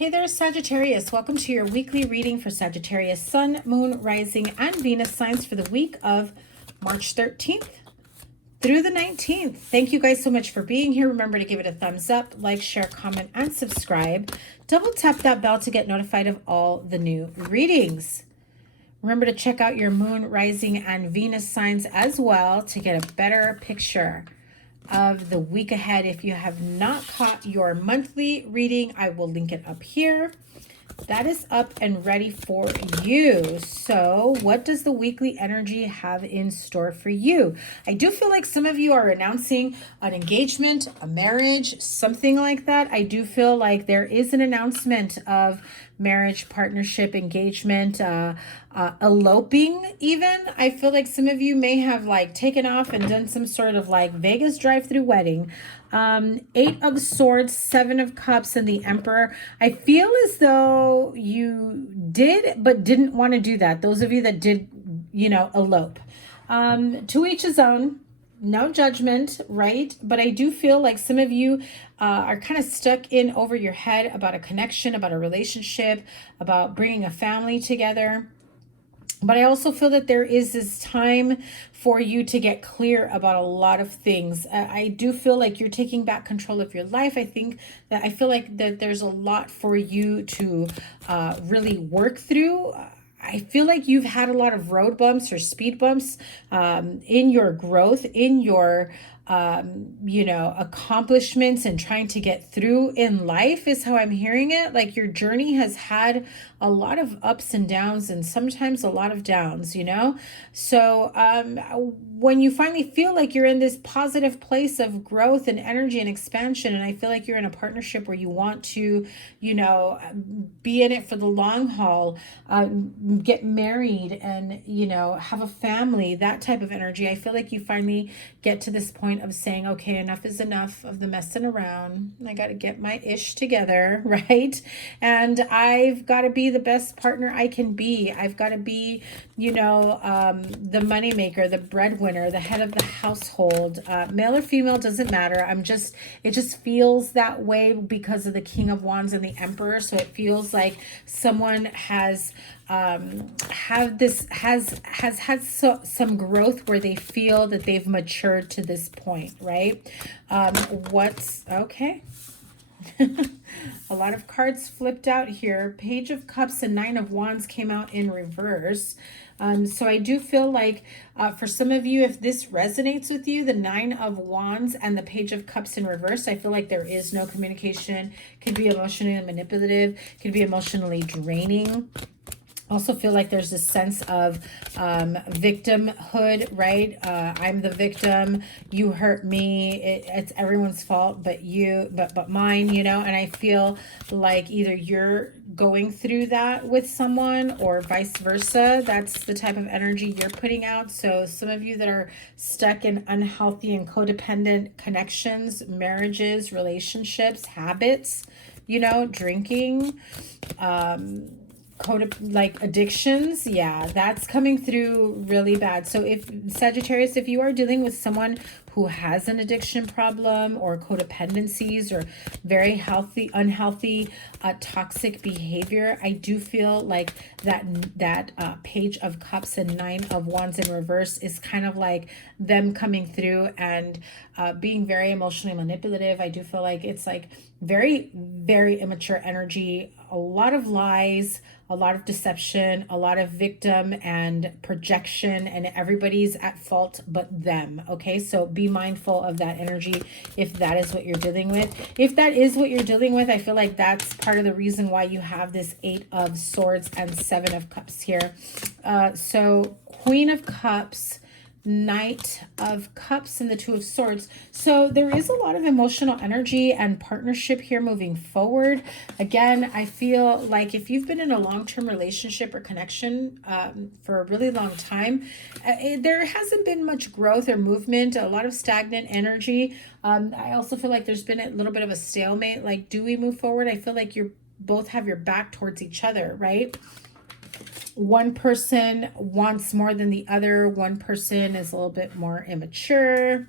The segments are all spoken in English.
Hey there, Sagittarius. Welcome to your weekly reading for Sagittarius Sun, Moon, Rising, and Venus signs for the week of March 13th through the 19th. Thank you guys so much for being here. Remember to give it a thumbs up, like, share, comment, and subscribe. Double tap that bell to get notified of all the new readings. Remember to check out your Moon, Rising, and Venus signs as well to get a better picture of the week ahead. If you have not caught your monthly reading, I will link it up here. That is up and ready for you. So what does the weekly energy have in store for you? I do feel like some of you are announcing an engagement, a marriage, something like that. I do feel like there is an announcement of marriage, partnership, engagement, eloping even. I feel like some of you may have like taken off and done some sort of like Vegas drive-through wedding. 8 of Swords, 7 of Cups, and the Emperor. I feel as though you did but didn't want to do that. Those of you that did, you know, elope. To each his own. No judgment, right? But I do feel like some of you are kind of stuck in over your head about a connection, about a relationship, about bringing a family together. But I also feel that there is this time for you to get clear about a lot of things. I do feel like you're taking back control of your life. I feel like that there's a lot for you to really work through. I feel like you've had a lot of road bumps or speed bumps in your growth, in your you know, accomplishments and trying to get through in life is how I'm hearing it. Like your journey has had a lot of ups and downs and sometimes a lot of downs, you know? So when you finally feel like you're in this positive place of growth and energy and expansion, and I feel like you're in a partnership where you want to, you know, be in it for the long haul, get married and, you know, have a family, that type of energy, I feel like you finally get to this point of saying, okay, enough is enough of the messing around. I got to get my ish together, right? And I've got to be the best partner I can be. I've got to be, you know, the moneymaker, the breadwinner, the head of the household. Male or female, doesn't matter. It just feels that way because of the King of Wands and the Emperor. So it feels like someone has had some growth where they feel that they've matured to this point, right? What's okay? A lot of cards flipped out here. Page of Cups and 9 of Wands came out in reverse. So I do feel like for some of you, if this resonates with you, the 9 of Wands and the Page of Cups in reverse, I feel like there is no communication. Could be emotionally manipulative, could be emotionally draining. Also feel like there's a sense of victimhood, right? I'm the victim. You hurt me. It's everyone's fault, but mine, you know. And I feel like either you're going through that with someone or vice versa. That's the type of energy you're putting out. So some of you that are stuck in unhealthy and codependent connections, marriages, relationships, habits, you know, drinking, like addictions, yeah, that's coming through really bad. So if Sagittarius, if you are dealing with someone who has an addiction problem or codependencies or very unhealthy toxic behavior, I do feel like that Page of Cups and 9 of Wands in reverse is kind of like them coming through and being very emotionally manipulative. I do feel like it's like very, very immature energy, a lot of lies, a lot of deception, a lot of victim and projection, and everybody's at fault but them. Okay, so be mindful of that energy if that is what you're dealing with. If that is what you're dealing with, I feel like that's part of the reason why you have this 8 of Swords and 7 of Cups here. So Queen of Cups, Knight of Cups, and the 2 of Swords. So there is a lot of emotional energy and partnership here moving forward. Again, I feel like if you've been in a long-term relationship or connection for a really long time, there hasn't been much growth or movement, a lot of stagnant energy. I also feel like there's been a little bit of a stalemate. Like, do we move forward? I feel like you both have your back towards each other, right? One person wants more than the other. One person is a little bit more immature.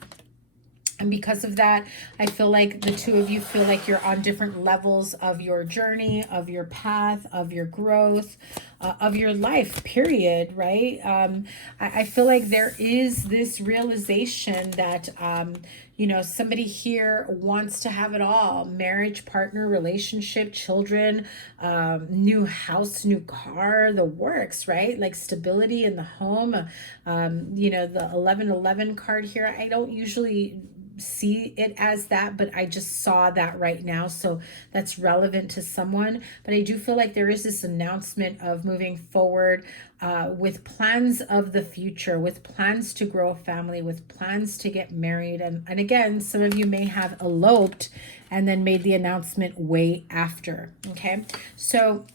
And because of that, I feel like the two of you feel like you're on different levels of your journey, of your path, of your growth, of your life, period, right? I feel like there is this realization that, you know, somebody here wants to have it all: marriage, partner, relationship, children, new house, new car, the works, right? Like stability in the home. You know, the 1111 card here, I don't usually see it as that, but I just saw that right now, so that's relevant to someone. But I do feel like there is this announcement of moving forward with plans of the future, with plans to grow a family, with plans to get married. And again, some of you may have eloped and then made the announcement way after. Okay, so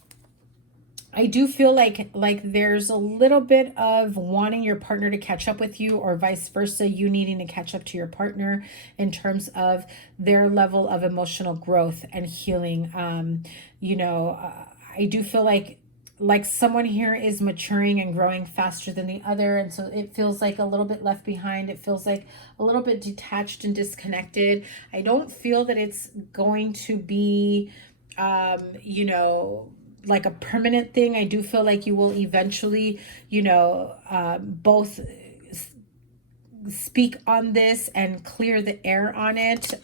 I do feel like there's a little bit of wanting your partner to catch up with you, or vice versa, you needing to catch up to your partner in terms of their level of emotional growth and healing. You know, I do feel like someone here is maturing and growing faster than the other, and so it feels like a little bit left behind. It feels like a little bit detached and disconnected. I don't feel that it's going to be you know, like a permanent thing. I do feel like you will eventually, you know, both speak on this and clear the air on it.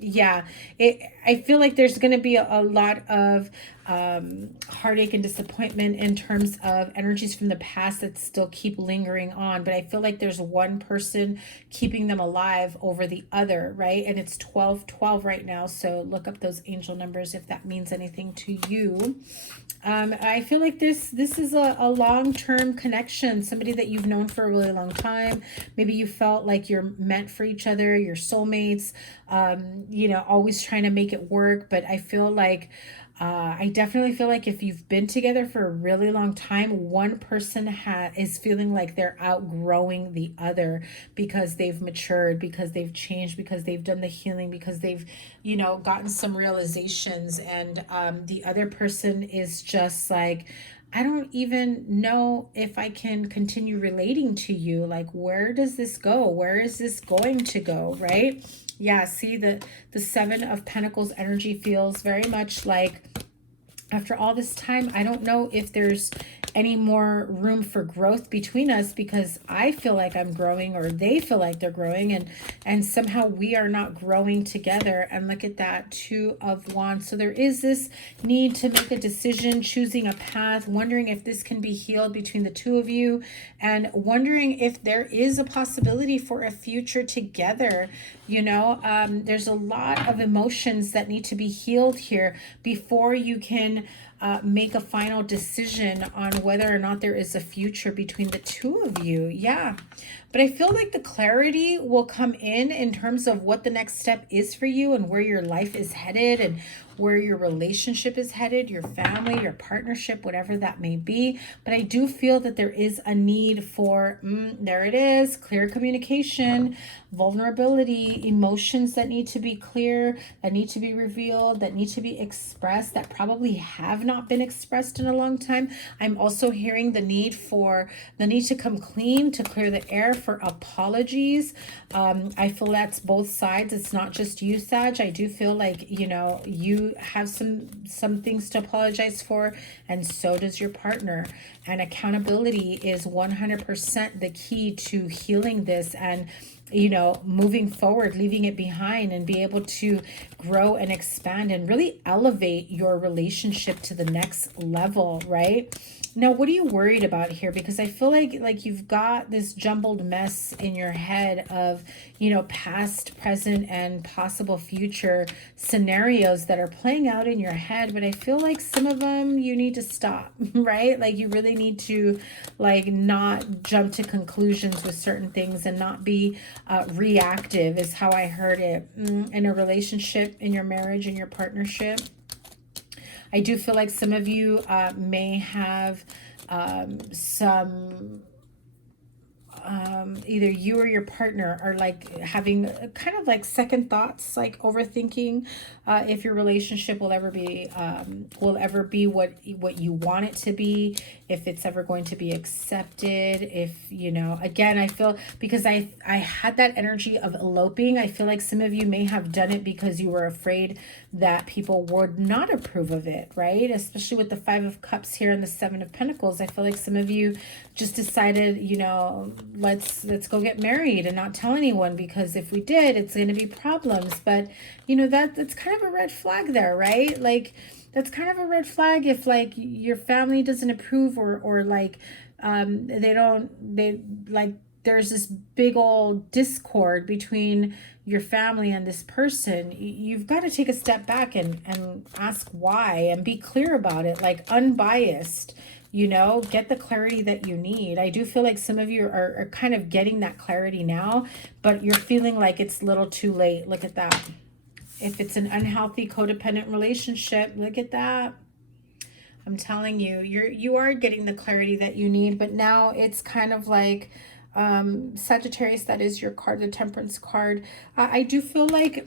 Yeah, I feel like there's going to be a lot of heartache and disappointment in terms of energies from the past that still keep lingering on, but I feel like there's one person keeping them alive over the other, right? And it's 12/12 right now, so look up those angel numbers if that means anything to you. I feel like this is a long-term connection, somebody that you've known for a really long time. Maybe you felt like you're meant for each other, you're soulmates, you know, always trying to make it work. But I feel like I definitely feel like if you've been together for a really long time, one person is feeling like they're outgrowing the other because they've matured, because they've changed, because they've done the healing, because they've, you know, gotten some realizations. And the other person is just like, I don't even know if I can continue relating to you. Like, where does this go? Where is this going to go, right? Yeah, see, the Seven of Pentacles energy feels very much like, after all this time, I don't know if there's any more room for growth between us, because I feel like I'm growing, or they feel like they're growing, and somehow we are not growing together. And look at that, Two of Wands. So there is this need to make a decision, choosing a path, wondering if this can be healed between the two of you, and wondering if there is a possibility for a future together. You know, there's a lot of emotions that need to be healed here before you can make a final decision on whether or not there is a future between the two of you. Yeah, but I feel like the clarity will come in terms of what the next step is for you, and where your life is headed, and where your relationship is headed, your family, your partnership, whatever that may be. But I do feel that there is a need for, there it is, clear communication, vulnerability, emotions that need to be clear, that need to be revealed, that need to be expressed, that probably have not been expressed in a long time. I'm also hearing the need to come clean, to clear the air, for apologies. I feel that's both sides. It's not just you, Sag. I do feel like, you know, you have some things to apologize for, and so does your partner. And accountability is 100% the key to healing this, and, you know, moving forward, leaving it behind, and be able to grow and expand and really elevate your relationship to the next level, right? Now, what are you worried about here? Because I feel like you've got this jumbled mess in your head of, you know, past, present, and possible future scenarios that are playing out in your head. But I feel like some of them you need to stop, right? Like, you really need to, like, not jump to conclusions with certain things, and not be reactive, is how I heard it, in a relationship, in your marriage, in your partnership. I do feel like some of you may have some either you or your partner are like having kind of like second thoughts, like overthinking if your relationship will ever be what you want it to be, if it's ever going to be accepted. If, you know, again, I feel, because I had that energy of eloping, I feel like some of you may have done it because you were afraid that people would not approve of it, right? Especially with the Five of Cups here and the Seven of Pentacles. I feel like some of you just decided, you know, let's go get married and not tell anyone, because if we did, it's going to be problems. But, you know, that's kind of a red flag there, right? Like, that's kind of a red flag if like your family doesn't approve, or like there's this big old discord between your family and this person. You've got to take a step back and ask why, and be clear about it, like unbiased, you know, get the clarity that you need. I do feel like some of you are kind of getting that clarity now, but you're feeling like it's a little too late. Look at that. If it's an unhealthy codependent relationship, look at that. I'm telling you, you are getting the clarity that you need, but now it's kind of like, Sagittarius, that is your card, the Temperance card. I do feel like,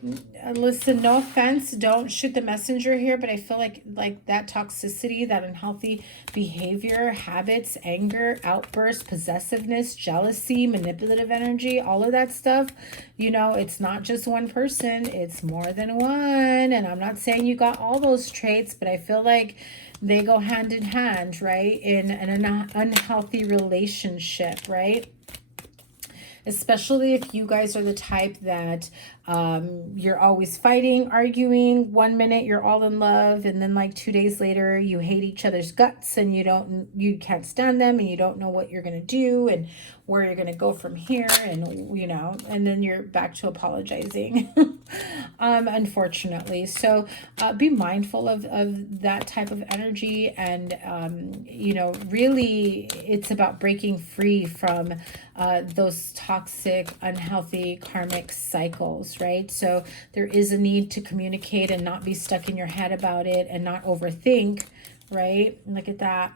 listen, no offense, don't shoot the messenger here, but I feel like that toxicity, that unhealthy behavior, habits, anger, outbursts, possessiveness, jealousy, manipulative energy, all of that stuff, you know, it's not just one person, it's more than one. And I'm not saying you got all those traits, but I feel like they go hand in hand, right? In an unhealthy relationship, right? Especially if you guys are the type that you're always fighting, arguing. 1 minute you're all in love, and then like 2 days later you hate each other's guts, and you can't stand them, and you don't know what you're gonna do and where you're gonna go from here, and you know, and then you're back to apologizing. Unfortunately. So be mindful of that type of energy, and you know, really it's about breaking free from those toxic, unhealthy karmic cycles, right? So there is a need to communicate and not be stuck in your head about it, and not overthink, right? Look at that.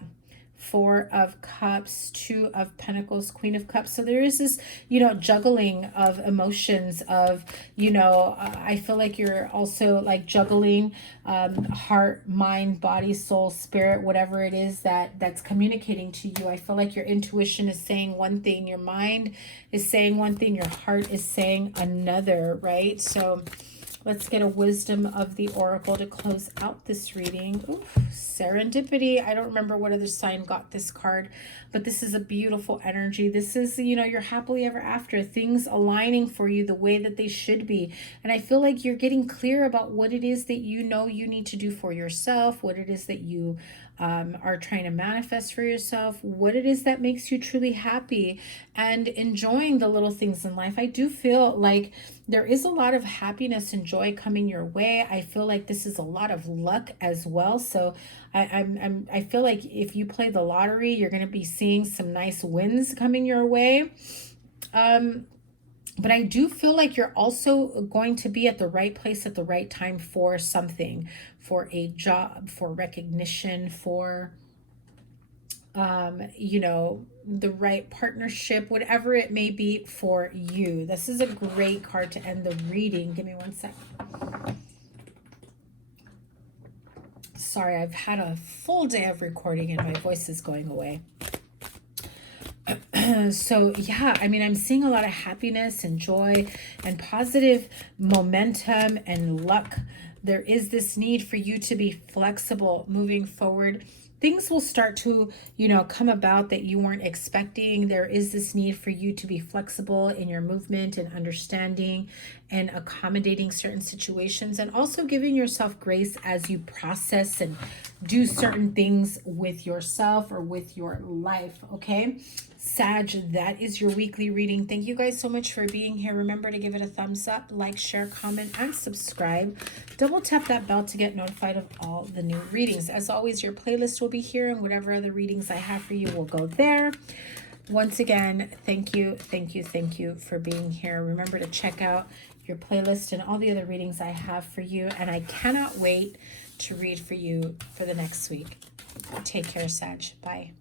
Four of Cups, Two of Pentacles, Queen of Cups. So there is this, you know, juggling of emotions of, you know, I feel like you're also like juggling heart, mind, body, soul, spirit, whatever it is that's communicating to you. I feel like your intuition is saying one thing, your mind is saying one thing, your heart is saying another, right? So let's get a wisdom of the oracle to close out this reading. Ooh, serendipity. I don't remember what other sign got this card, but this is a beautiful energy. This is, you know, you're happily ever after, things aligning for you the way that they should be. And I feel like you're getting clear about what it is that you know you need to do for yourself, what it is that you are trying to manifest for yourself, what it is that makes you truly happy, and enjoying the little things in life. I do feel like there is a lot of happiness and joy coming your way. I feel like this is a lot of luck as well. So I feel like if you play the lottery, you're going to be seeing some nice wins coming your way. But I do feel like you're also going to be at the right place at the right time for something, for a job, for recognition, for, you know, the right partnership, whatever it may be for you. This is a great card to end the reading. Give me 1 second. Sorry, I've had a full day of recording and my voice is going away. So yeah, I mean, I'm seeing a lot of happiness and joy and positive momentum and luck. There is this need for you to be flexible moving forward. Things will start to, you know, come about that you weren't expecting. There is this need for you to be flexible in your movement and understanding and accommodating certain situations, and also giving yourself grace as you process and do certain things with yourself or with your life, okay? Sag, that is your weekly reading. Thank you guys so much for being here. Remember to give it a thumbs up, like, share, comment, and subscribe. Double tap that bell to get notified of all the new readings. As always, your playlist will be here, and whatever other readings I have for you will go there. Once again, thank you for being here. Remember to check out your playlist and all the other readings I have for you, and I cannot wait to read for you for the next week. Take care, Sag. Bye.